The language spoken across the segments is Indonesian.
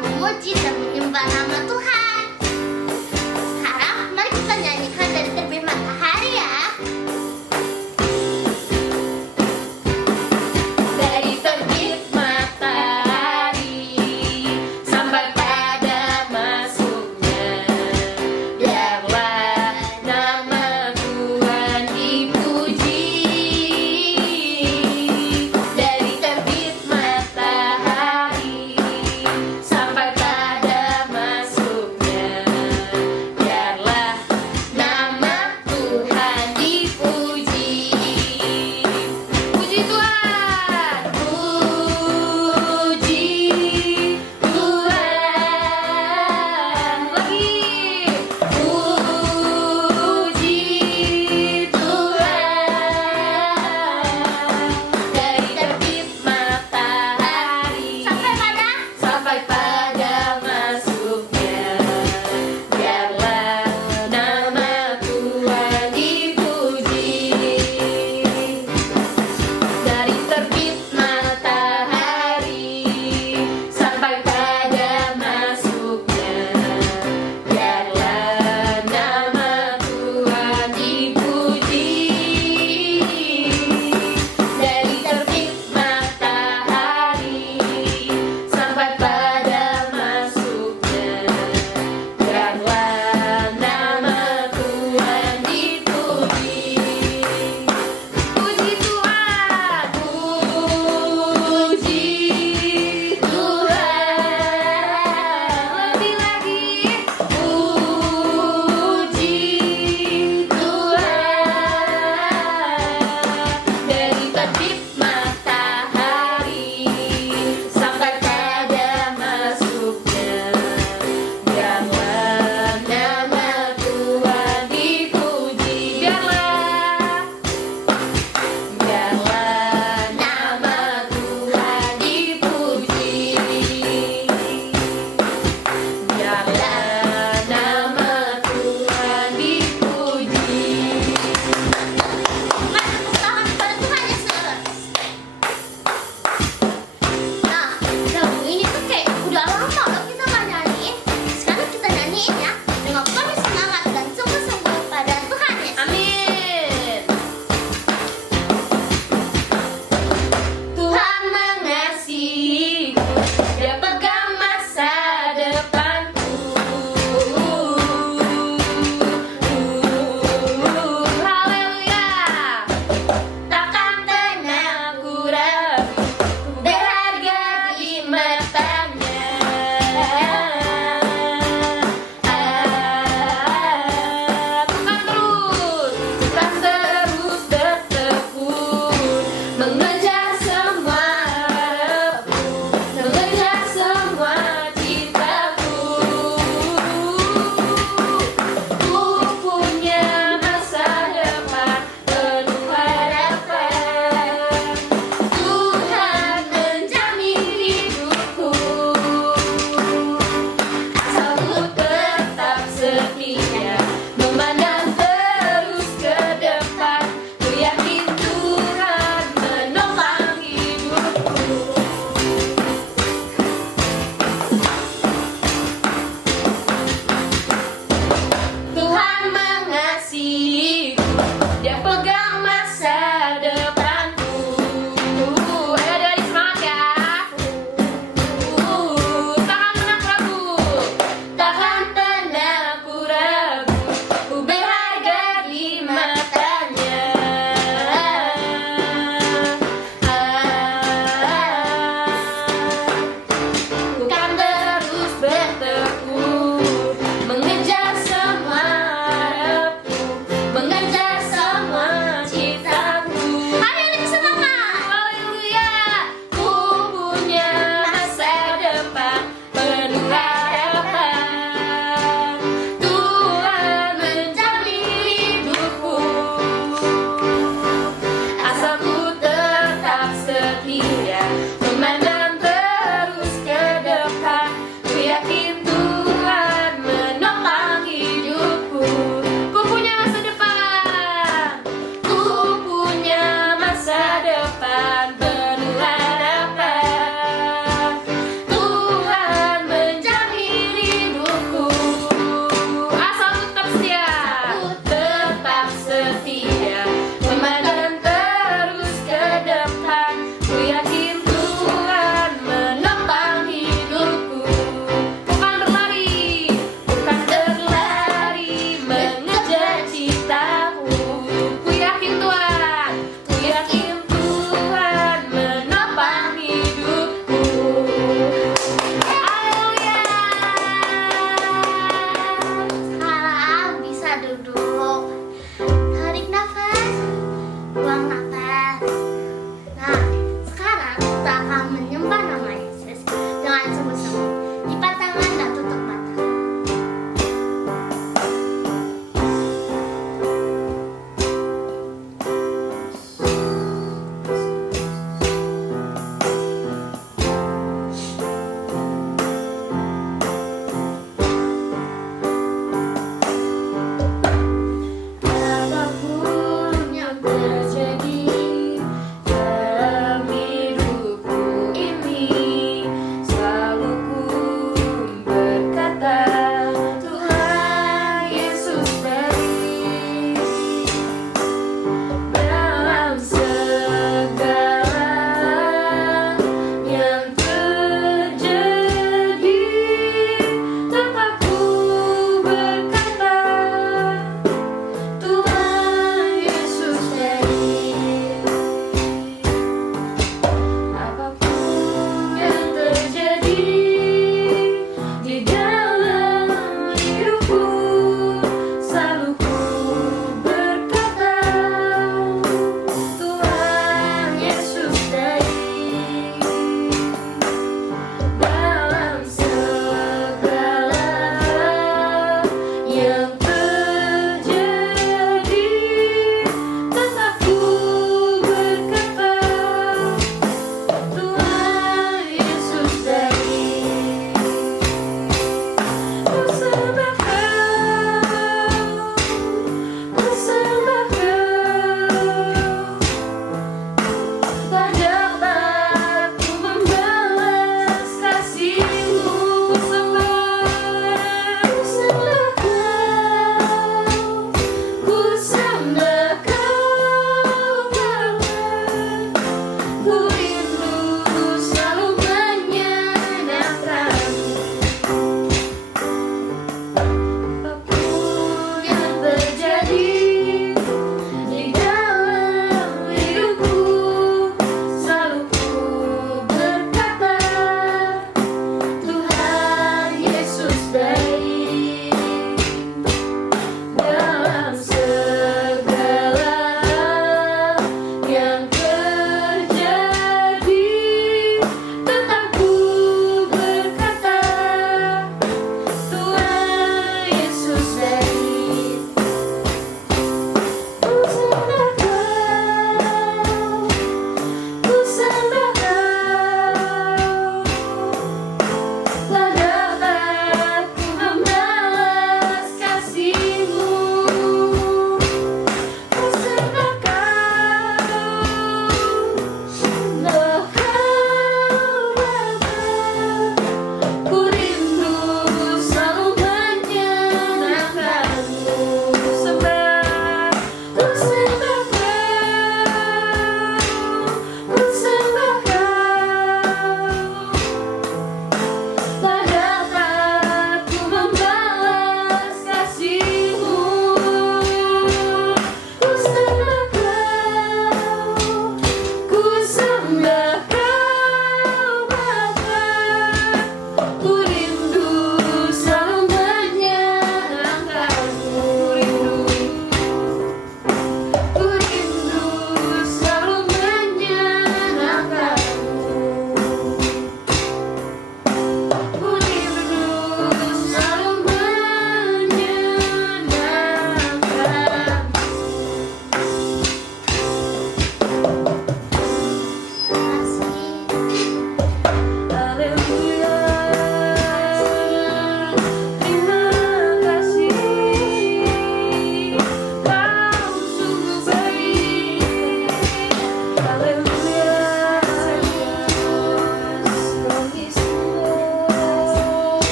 memuji dan menyembah nama Tuhan. Sekarang mari kita nyanyikan dari terbit matahari ya. Dari terbit matahari sampai pada masuknya, biarlah nama Tuhan dipuji. Dari terbit matahari sampai pada masuknya,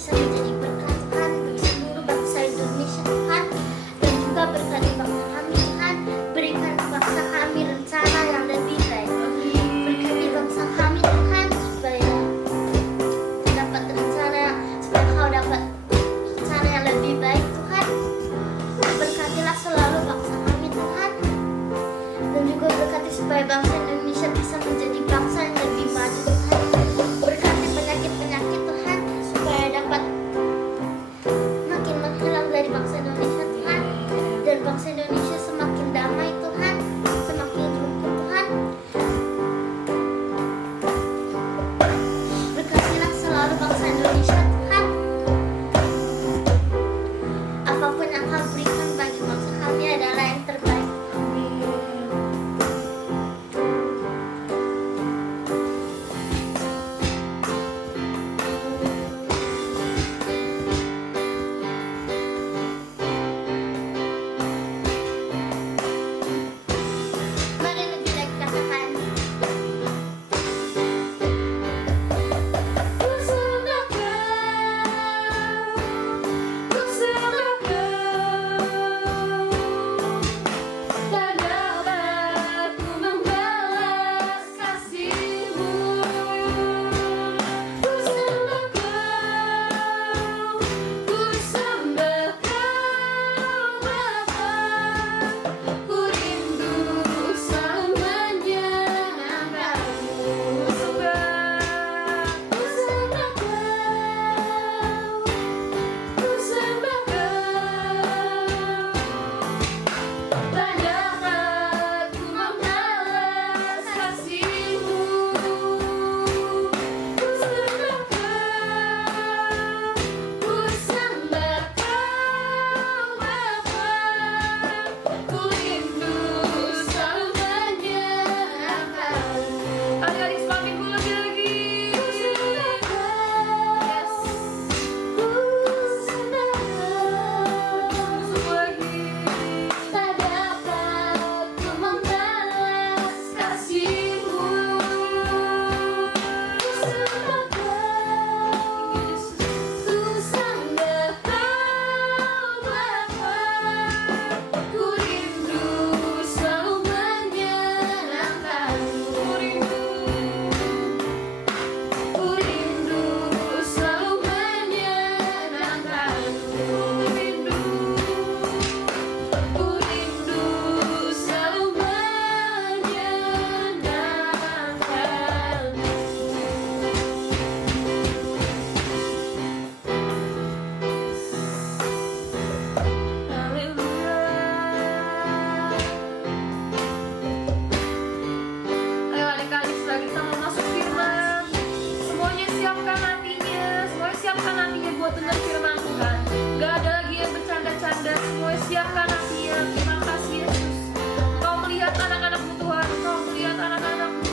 bisa menjadi berkat Tuhan bagi seluruh bangsa Indonesia Tuhan, dan juga berkati bangsa kami Tuhan. Berikan bangsa kami rencana yang lebih baik. Berkati bangsa kami Tuhan supaya dapat rencana, supaya Kau dapat rencana yang lebih baik Tuhan. Berkatilah selalu bangsa kami Tuhan, dan juga berkati supaya bangsa Indonesia bisa menjadi bangsa yang lebih maju Tuhan. Berkati penyakit-penyakit Tuhan supaya dapat makin menghilang dari bangsa Indonesia Tuhan, dan bangsa Indonesia semakin damai Tuhan, semakin rukun Tuhan. Berkatilah selalu bangsa Indonesia Tuhan. Apapun yang Kau berikan bagi bangsa kami adalah yang terbaik. Mari lebih lagi katakan, Ku sembah Kau, ku sembah Kau, tak dapat ku membalas kasih-Mu. Ku sembah Kau, ku sembah Kau Bapa, ku rindu selalu menyenangkan-Mu. Ku sembah Kau, ku sembah Kau, tak dapat ku membalas kasih-Mu. Ku sembah Kau, ku sembah Kau Bapa, ku rindu selalu menyenangkan-Mu. Adik-adik semakin dulu lagi. Ku sembah Kau, ku sembah Kau lagi. Tak dapat ku membalas kasih-Mu. Ku sembah Kau, ku sembah Kau Bapa, ku rindu selalu menyenangkan-Mu. Ku rindu selalu menyenangkan-Mu. Ku rindu selalu menyenangkan-Mu. Haleluya. Ayo adik-adik, setelah kita mau masuk firman, semuanya siapkan hatinya buat dengar firman Tuhan. Gak ada lagi yang bercanda-canda, semuanya siapkan hatinya. Terima kasih Yesus. Engkau melihat anak-anakmu Tuhan, Engkau melihat anak-anakmu.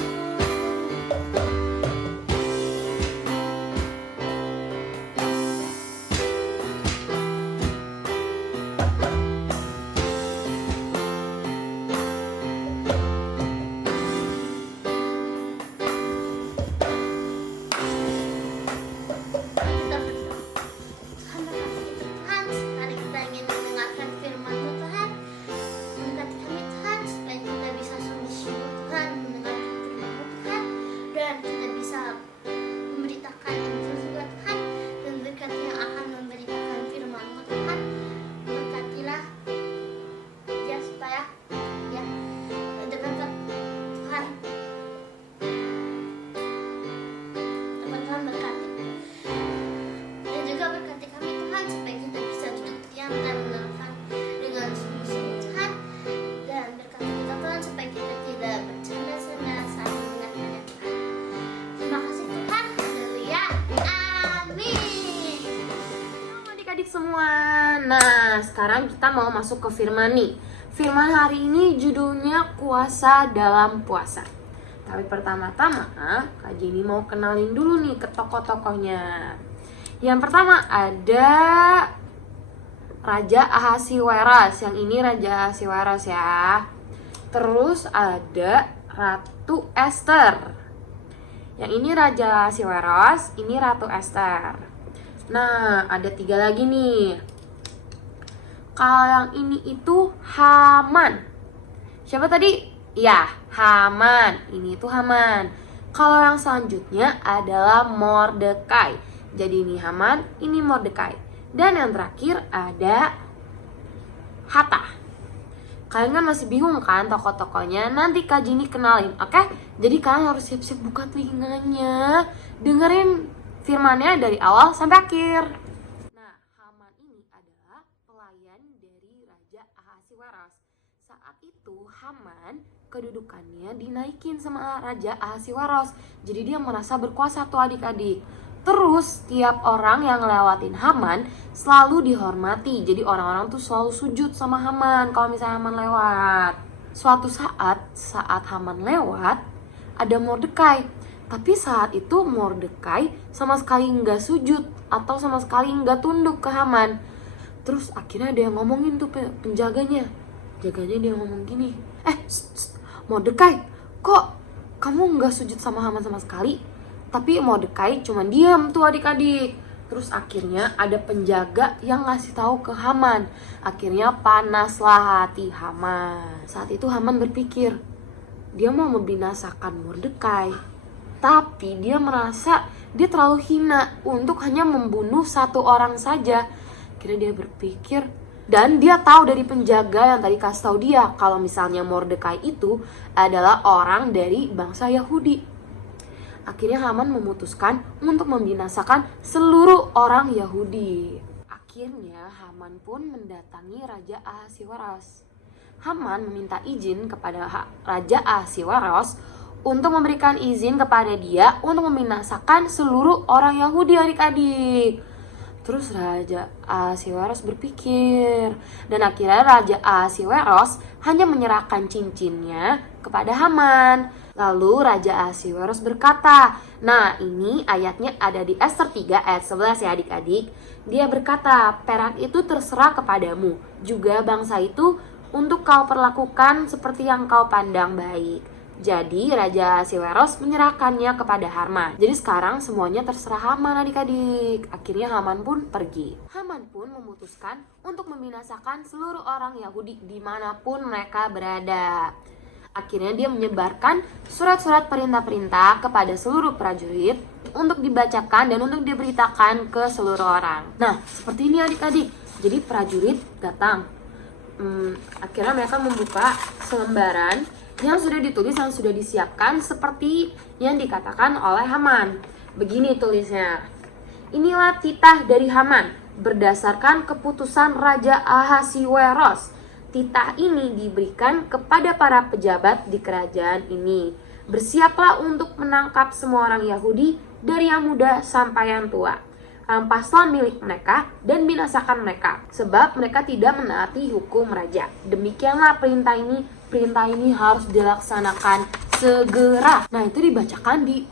kita berdoa. Tuhan berkati Tuhan, sekarang kita ingin mendengarkan firman-Mu Tuhan. Berkati kami Tuhan, supaya kita bisa sungguh-sungguh Tuhan mendengarkan firman-Mu Tuhan, dan kita bisa memberitakan Injil juga Tuhan, dan berkati yang akan memberitakan firman-Mu Tuhan. Berkatilah ya, supaya ya dapat Tuhan, dapat Tuhan berkati. Dan juga berkati kami Tuhan, supaya kita bisa duduk diam dan mendengarkan dengan sungguh-sungguh Tuhan. Dan berkati kita Tuhan, supaya kita tidak bercanda-canda saat mendengarkannya Tuhan. Terima kasih Tuhan. Haleluya. Amin. Shalom adik-adik semua. Nah, sekarang kita mau masuk ke firman nih. Firman hari ini judulnya Kuasa dalam Puasa. Tapi pertama-tama, Kak Jenny mau kenalin dulu nih ke tokoh-tokohnya. Yang pertama ada Raja Ahasiweras. Yang ini Raja Ahasiweras ya. Terus ada Ratu Esther. Yang ini Raja Ahasiweras, ini Ratu Esther. Nah, ada 3 lagi nih. Kalau yang ini itu Haman. Siapa tadi? Ya, Haman. Ini itu Haman. Kalau yang selanjutnya adalah Mordekai. Jadi ini Haman, ini Mordekai. Dan yang terakhir ada Hatta. Kalian kan masih bingung kan tokoh-tokohnya? Nanti Kak Jini kenalin, oke? Jadi kalian harus siap-siap buka telinganya, dengerin firmannya dari awal sampai akhir. Nah, Haman ini adalah pelayan dari Raja Ahasiweros. Saat itu Haman kedudukannya dinaikin sama Raja Ahasiweros. Jadi dia merasa berkuasa tuh adik-adik. Terus tiap orang yang ngelewatin Haman selalu dihormati. Jadi orang-orang tuh selalu sujud sama Haman kalau misalnya Haman lewat. Suatu saat Haman lewat, ada Mordekai. Tapi saat itu Mordekai sama sekali nggak sujud atau sama sekali nggak tunduk ke Haman. Terus akhirnya ada yang ngomongin tuh penjaganya. Jaganya dia ngomong gini, Mordekai, kok kamu nggak sujud sama Haman sama sekali? Tapi Mordekai cuma diam tuh adik-adik. Terus akhirnya ada penjaga yang ngasih tahu ke Haman. Akhirnya panaslah hati Haman. Saat itu Haman berpikir, dia mau membinasakan Mordekai. Tapi dia merasa dia terlalu hina untuk hanya membunuh 1 orang saja. Akhirnya dia berpikir, dan dia tahu dari penjaga yang tadi kasih tahu dia kalau misalnya Mordekai itu adalah orang dari bangsa Yahudi. Akhirnya Haman memutuskan untuk membinasakan seluruh orang Yahudi. Akhirnya Haman pun mendatangi Raja Ahasiweros. Haman meminta izin kepada Raja Ahasiweros untuk memberikan izin kepada dia untuk membinasakan seluruh orang Yahudi adik-adik. Terus Raja Ahasiweros berpikir, dan akhirnya Raja Ahasiweros hanya menyerahkan cincinnya kepada Haman. Lalu Raja Ahasiweros berkata, nah ini ayatnya ada di Ester 3 ayat 11 ya adik-adik. Dia berkata, perak itu terserah kepadamu, juga bangsa itu untuk kau perlakukan seperti yang kau pandang baik. Jadi Raja Ahasiweros menyerahkannya kepada Haman. Jadi sekarang semuanya terserah Haman adik-adik. Akhirnya Haman pun pergi. Haman pun memutuskan untuk membinasakan seluruh orang Yahudi dimanapun mereka berada. Akhirnya dia menyebarkan surat-surat perintah-perintah kepada seluruh prajurit untuk dibacakan dan untuk diberitakan ke seluruh orang. Nah, seperti ini adik-adik. Jadi prajurit datang. Akhirnya mereka membuka selembaran yang sudah ditulis, yang sudah disiapkan seperti yang dikatakan oleh Haman. Begini tulisnya. Inilah titah dari Haman berdasarkan keputusan Raja Ahasiweros. Titah ini diberikan kepada para pejabat di kerajaan ini. Bersiaplah untuk menangkap semua orang Yahudi dari yang muda sampai yang tua. Rampaslah milik mereka dan binasakan mereka, sebab mereka tidak menaati hukum raja. Demikianlah perintah ini. Perintah ini harus dilaksanakan segera. Nah, itu dibacakan di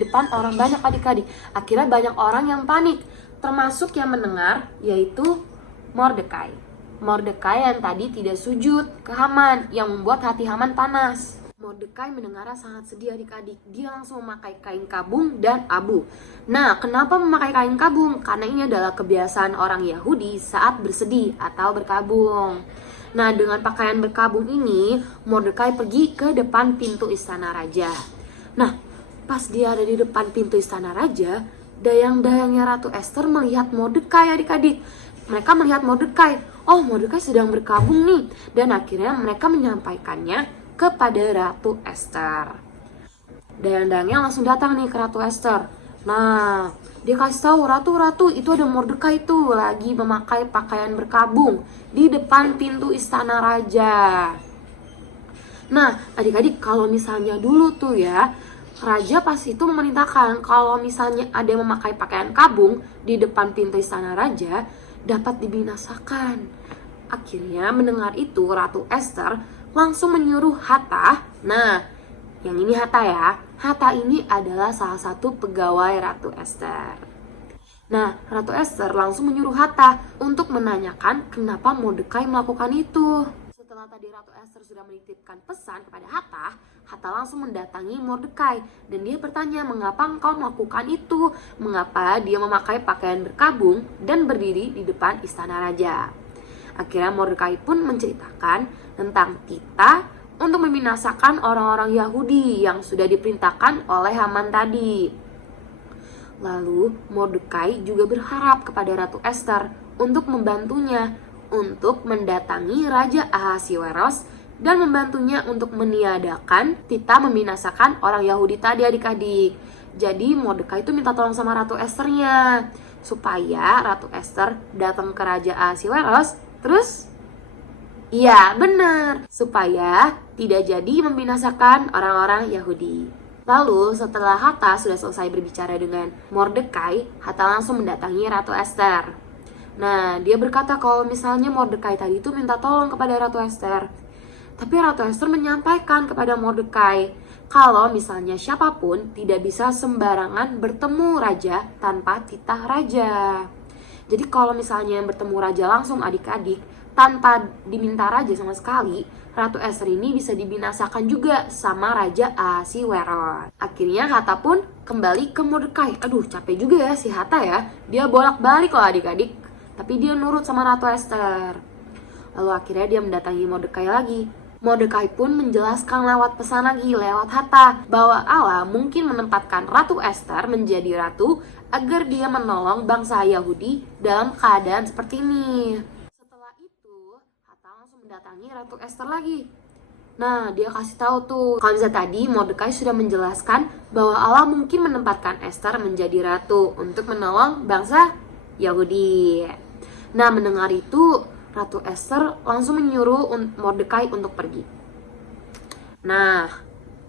depan orang banyak adik-adik. Akhirnya banyak orang yang panik, termasuk yang mendengar, yaitu Mordekai. Mordekai yang tadi tidak sujud ke Haman, yang membuat hati Haman panas. Mordekai mendengarnya sangat sedih adik-adik. Dia langsung memakai kain kabung dan abu. Nah, kenapa memakai kain kabung? Karena ini adalah kebiasaan orang Yahudi saat bersedih atau berkabung. Nah, dengan pakaian berkabung ini, Mordekai pergi ke depan pintu istana raja. Nah, pas dia ada di depan pintu istana raja, dayang-dayangnya Ratu Ester melihat Mordekai adik-adik. Mereka melihat Mordekai. Oh, Mordekai sedang berkabung nih. Dan akhirnya mereka menyampaikannya kepada Ratu Ester. Dayang-dayangnya langsung datang nih ke Ratu Ester. Nah, dia kasih tahu, Ratu, itu ada Mordekai tuh lagi memakai pakaian berkabung di depan pintu istana raja. Nah, adik-adik, kalau misalnya dulu tuh ya, raja pas itu memerintahkan kalau misalnya ada yang memakai pakaian kabung di depan pintu istana raja, dapat dibinasakan. Akhirnya mendengar itu, Ratu Ester langsung menyuruh Hatta. Nah, yang ini Hatta ya. Hatta ini adalah salah satu pegawai Ratu Ester. Nah, Ratu Ester langsung menyuruh Hatta untuk menanyakan kenapa Mordekai melakukan itu. Setelah setelah tadi Ratu Ester sudah menitipkan pesan kepada Hatta, Hatta langsung mendatangi Mordekai dan dia bertanya, mengapa engkau melakukan itu? Mengapa dia memakai pakaian berkabung dan berdiri di depan istana raja? Akhirnya Mordekai pun menceritakan tentang titah untuk membinasakan orang-orang Yahudi yang sudah diperintahkan oleh Haman tadi. Lalu Mordekai juga berharap kepada Ratu Ester untuk membantunya untuk mendatangi Raja Ahasiweros dan membantunya untuk meniadakan titah membinasakan orang Yahudi tadi adik-adik. Jadi Mordekai itu minta tolong sama Ratu Esternya supaya Ratu Ester datang ke Raja Ahasiweros. Terus iya benar, supaya tidak jadi membinasakan orang-orang Yahudi. Lalu setelah Hatta sudah selesai berbicara dengan Mordekai, Hatta langsung mendatangi Ratu Ester. Nah, dia berkata kalau misalnya Mordekai tadi itu minta tolong kepada Ratu Ester. Tapi Ratu Ester menyampaikan kepada Mordekai kalau misalnya siapapun tidak bisa sembarangan bertemu raja tanpa titah raja. Jadi kalau misalnya bertemu raja langsung adik-adik tanpa diminta raja sama sekali, Ratu Ester ini bisa dibinasakan juga sama Raja Ahasiweros. Akhirnya Hatta pun kembali ke Mordekai. Aduh, capek juga ya si Hatta ya. Dia bolak-balik loh adik-adik. Tapi dia nurut sama Ratu Ester. Lalu akhirnya dia mendatangi Mordekai lagi. Mordekai pun menjelaskan lewat pesan lagi, lewat Hatta, bahwa Allah mungkin menempatkan Ratu Ester menjadi ratu agar dia menolong bangsa Yahudi dalam keadaan seperti ini. Setelah itu, Hatta langsung mendatangi Ratu Ester lagi. Nah, dia kasih tahu tuh, kalau misalnya tadi Mordekai sudah menjelaskan bahwa Allah mungkin menempatkan Ester menjadi ratu untuk menolong bangsa Yahudi. Nah, mendengar itu, Ratu Ester langsung menyuruh Mordekai untuk pergi. Nah,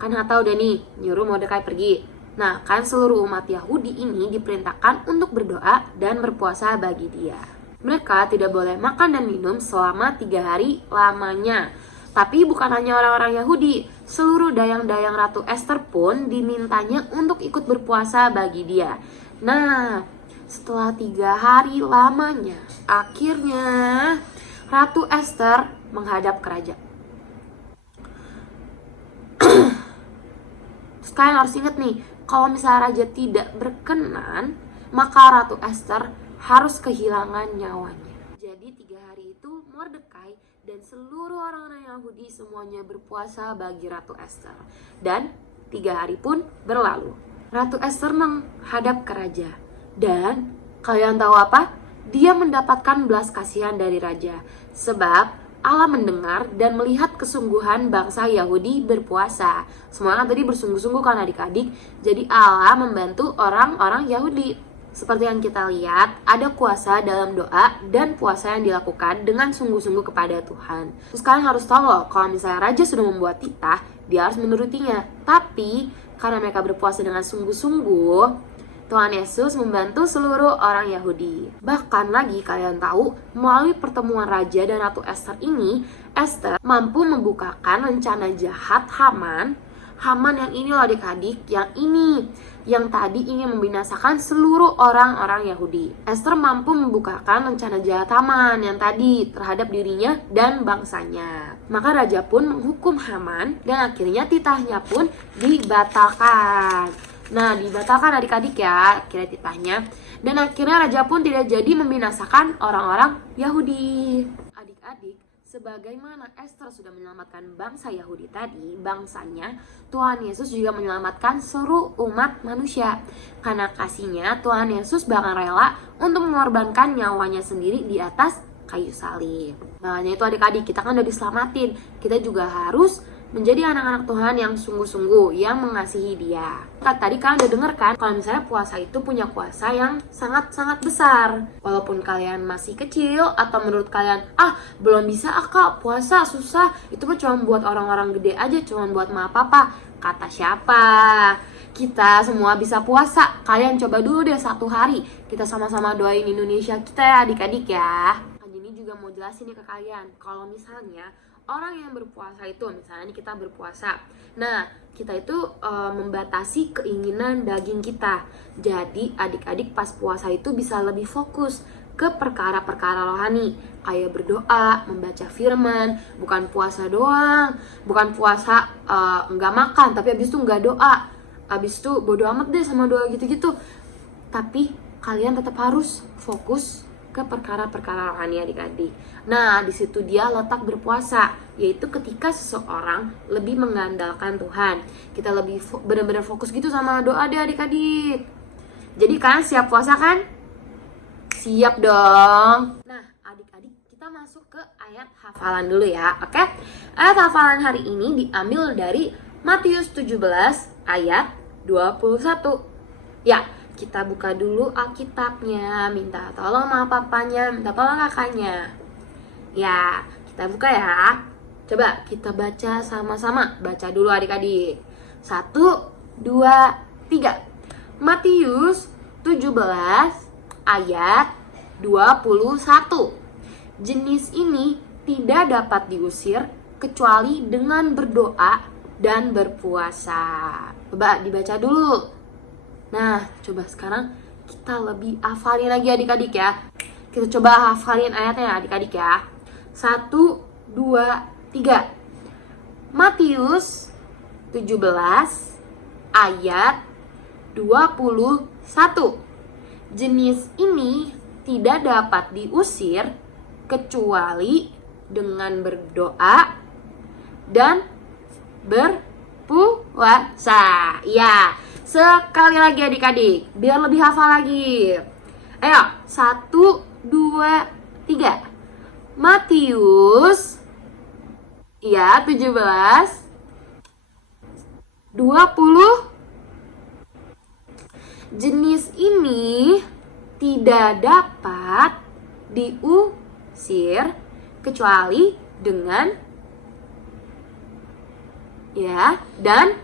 kan Hatta udah nih nyuruh Mordekai pergi. Nah, kan seluruh umat Yahudi ini diperintahkan untuk berdoa dan berpuasa bagi dia. Mereka tidak boleh makan dan minum selama 3 hari lamanya. Tapi bukan hanya orang-orang Yahudi, seluruh dayang-dayang Ratu Ester pun dimintanya untuk ikut berpuasa bagi dia. Nah, setelah 3 hari lamanya, akhirnya Ratu Ester menghadap ke raja. Terus kalian harus ingat nih, kalau misalnya raja tidak berkenan, maka Ratu Ester harus kehilangan nyawanya. Jadi 3 hari itu Mordekai dan seluruh orang-orang Yahudi semuanya berpuasa bagi Ratu Ester. Dan 3 hari pun berlalu. Ratu Ester menghadap ke raja. Dan kalian tahu apa? Dia mendapatkan belas kasihan dari raja. Sebab Allah mendengar dan melihat kesungguhan bangsa Yahudi berpuasa. Semua kan tadi bersungguh-sungguh kan adik-adik. Jadi Allah membantu orang-orang Yahudi. Seperti yang kita lihat, ada kuasa dalam doa dan puasa yang dilakukan dengan sungguh-sungguh kepada Tuhan. Terus kalian harus tahu loh, kalau misalnya raja sudah membuat titah, dia harus menurutinya. Tapi karena mereka berpuasa dengan sungguh-sungguh, Tuhan Yesus membantu seluruh orang Yahudi. Bahkan lagi kalian tahu, melalui pertemuan Raja dan Ratu Ester ini, Ester mampu membukakan rencana jahat Haman. Haman yang ini loh adik-adik, yang tadi ingin membinasakan seluruh orang-orang Yahudi. Ester mampu membukakan rencana jahat Haman yang tadi terhadap dirinya dan bangsanya. Maka raja pun menghukum Haman dan akhirnya titahnya pun dibatalkan. Nah, dibatalkan adik-adik ya, akhirnya titahnya. Dan akhirnya raja pun tidak jadi membinasakan orang-orang Yahudi. Adik-adik, sebagaimana Ester sudah menyelamatkan bangsa Yahudi tadi, bangsanya, Tuhan Yesus juga menyelamatkan seluruh umat manusia. Karena kasihnya, Tuhan Yesus bahkan rela untuk mengorbankan nyawanya sendiri di atas kayu salib. Makanya itu adik-adik, kita kan udah diselamatin. Kita juga harus menjadi anak-anak Tuhan yang sungguh-sungguh, yang mengasihi Dia. Tadi kalian udah denger kan, kalau misalnya puasa itu punya kuasa yang sangat-sangat besar. Walaupun kalian masih kecil, atau menurut kalian, belum bisa Kak, puasa susah, itu mah cuma buat orang-orang gede aja, cuma buat ma papa. Kata siapa? Kita semua bisa puasa. Kalian coba dulu deh 1 hari, kita sama-sama doain Indonesia kita ya adik-adik ya. Ini juga mau jelasin nih ke kalian, kalau misalnya orang yang berpuasa itu, misalnya kita berpuasa, nah kita itu membatasi keinginan daging kita. Jadi adik-adik pas puasa itu bisa lebih fokus ke perkara-perkara rohani, kayak berdoa, membaca firman, bukan puasa doang, bukan puasa nggak makan tapi abis itu nggak doa, abis itu bodo amat deh sama doa gitu-gitu. Tapi kalian tetap harus fokus ke perkara-perkara rohani adik-adik. Nah, di situ dia letak berpuasa, yaitu ketika seseorang lebih mengandalkan Tuhan. Kita lebih benar-benar fokus gitu sama doa deh adik-adik. Jadi kalian siap puasa kan? Siap dong. Nah, adik-adik kita masuk ke ayat hafalan dulu ya, oke? Ayat hafalan hari ini diambil dari Matius 17 ayat 21. Ya, kita buka dulu Alkitabnya, minta tolong sama papanya, minta tolong kakaknya. Ya, kita buka ya. Coba kita baca sama-sama. Baca dulu adik-adik. 1, 2, 3. Matius 17 ayat 21. Jenis ini tidak dapat diusir kecuali dengan berdoa dan berpuasa. Coba dibaca dulu. Nah, coba sekarang kita lebih hafalin lagi adik-adik ya. Kita coba hafalin ayatnya adik-adik ya. 1, 2, 3. Matius 17 ayat 21. Jenis ini tidak dapat diusir kecuali dengan berdoa dan berpuasa. Ya, sekali lagi adik-adik, biar lebih hafal lagi. Ayo, 1, 2, 3. Matius, ya 17, 20. Jenis ini tidak dapat diusir kecuali dengan ya dan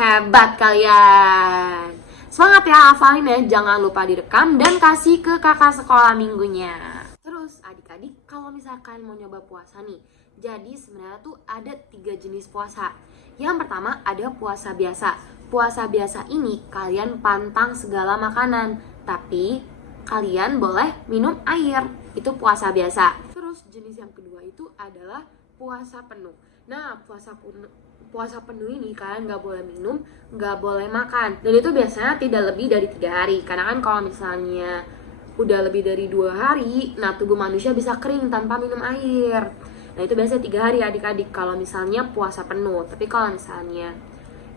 hebat kalian. Semangat ya hafalin ya, jangan lupa direkam dan kasih ke kakak sekolah minggunya. Terus adik-adik kalau misalkan mau nyoba puasa nih, jadi sebenarnya tuh ada 3 jenis puasa. Yang pertama ada puasa biasa. Puasa biasa ini kalian pantang segala makanan, tapi kalian boleh minum air. Itu puasa biasa. Terus jenis yang kedua itu adalah puasa penuh. Nah, puasa penuh ini kalian nggak boleh minum, nggak boleh makan. Dan itu biasanya tidak lebih dari 3 hari. Karena kan kalau misalnya udah lebih dari 2 hari, nah tubuh manusia bisa kering tanpa minum air. Nah itu biasanya 3 hari adik-adik kalau misalnya puasa penuh. Tapi kalau misalnya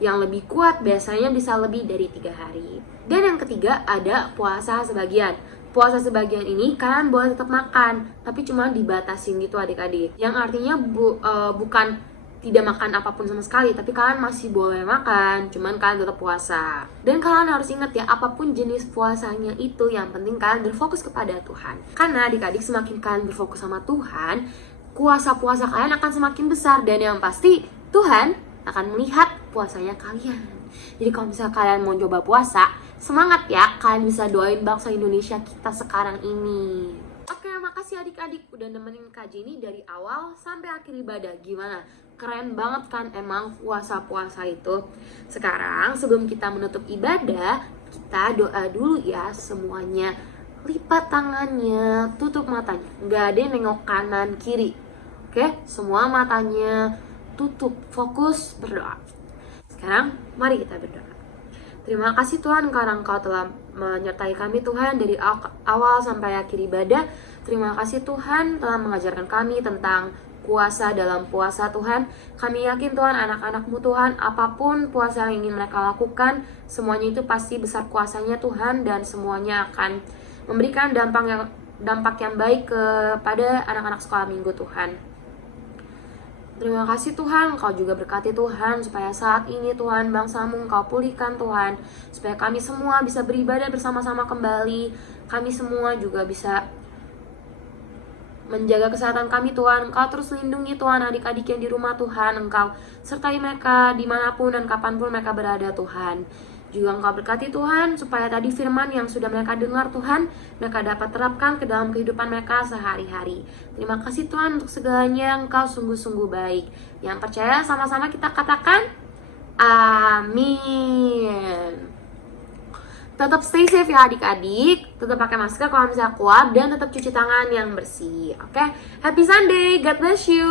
yang lebih kuat biasanya bisa lebih dari 3 hari. Dan yang ketiga ada puasa sebagian. Puasa sebagian ini kalian boleh tetap makan, tapi cuma dibatasin gitu adik-adik. Yang artinya bukan tidak makan apapun sama sekali, tapi kalian masih boleh makan, cuman kalian tetap puasa. Dan kalian harus ingat ya, apapun jenis puasanya itu, yang penting kalian berfokus kepada Tuhan. Karena adik-adik semakin kalian berfokus sama Tuhan, kuasa puasa kalian akan semakin besar. Dan yang pasti Tuhan akan melihat puasanya kalian. Jadi kalau misalnya kalian mau coba puasa, semangat ya, kalian bisa doain bangsa Indonesia kita sekarang ini. Oke, makasih adik-adik udah nemenin Kak Jenny dari awal sampai akhir ibadah. Gimana? Keren banget kan emang puasa-puasa itu. Sekarang sebelum kita menutup ibadah, kita doa dulu ya semuanya. Lipat tangannya, tutup matanya. Nggak ada yang nengok kanan kiri. Oke, semua matanya tutup, fokus berdoa. Sekarang mari kita berdoa. Terima kasih Tuhan karena Engkau telah menyertai kami Tuhan dari awal sampai akhir ibadah. Terima kasih Tuhan telah mengajarkan kami tentang kuasa dalam puasa Tuhan. Kami yakin Tuhan anak-anak-Mu Tuhan, apapun puasa yang ingin mereka lakukan, semuanya itu pasti besar kuasanya Tuhan, dan semuanya akan memberikan dampak yang baik kepada anak-anak sekolah minggu Tuhan. Terima kasih Tuhan, Engkau juga berkati Tuhan, supaya saat ini Tuhan bangsa-Mu Engkau pulihkan Tuhan, supaya kami semua bisa beribadah bersama-sama kembali. Kami semua juga bisa menjaga kesehatan kami Tuhan. Engkau terus lindungi Tuhan adik-adik yang di rumah Tuhan. Engkau sertai mereka dimanapun dan kapanpun mereka berada Tuhan. Juga Engkau berkati Tuhan supaya tadi firman yang sudah mereka dengar Tuhan, mereka dapat terapkan ke dalam kehidupan mereka sehari-hari. Terima kasih Tuhan untuk segalanya, Engkau sungguh-sungguh baik. Yang percaya sama-sama kita katakan amin. Tetap stay safe ya adik-adik, tetap pakai masker kalau misalnya keluar dan tetap cuci tangan yang bersih. Oke, happy Sunday, God bless you.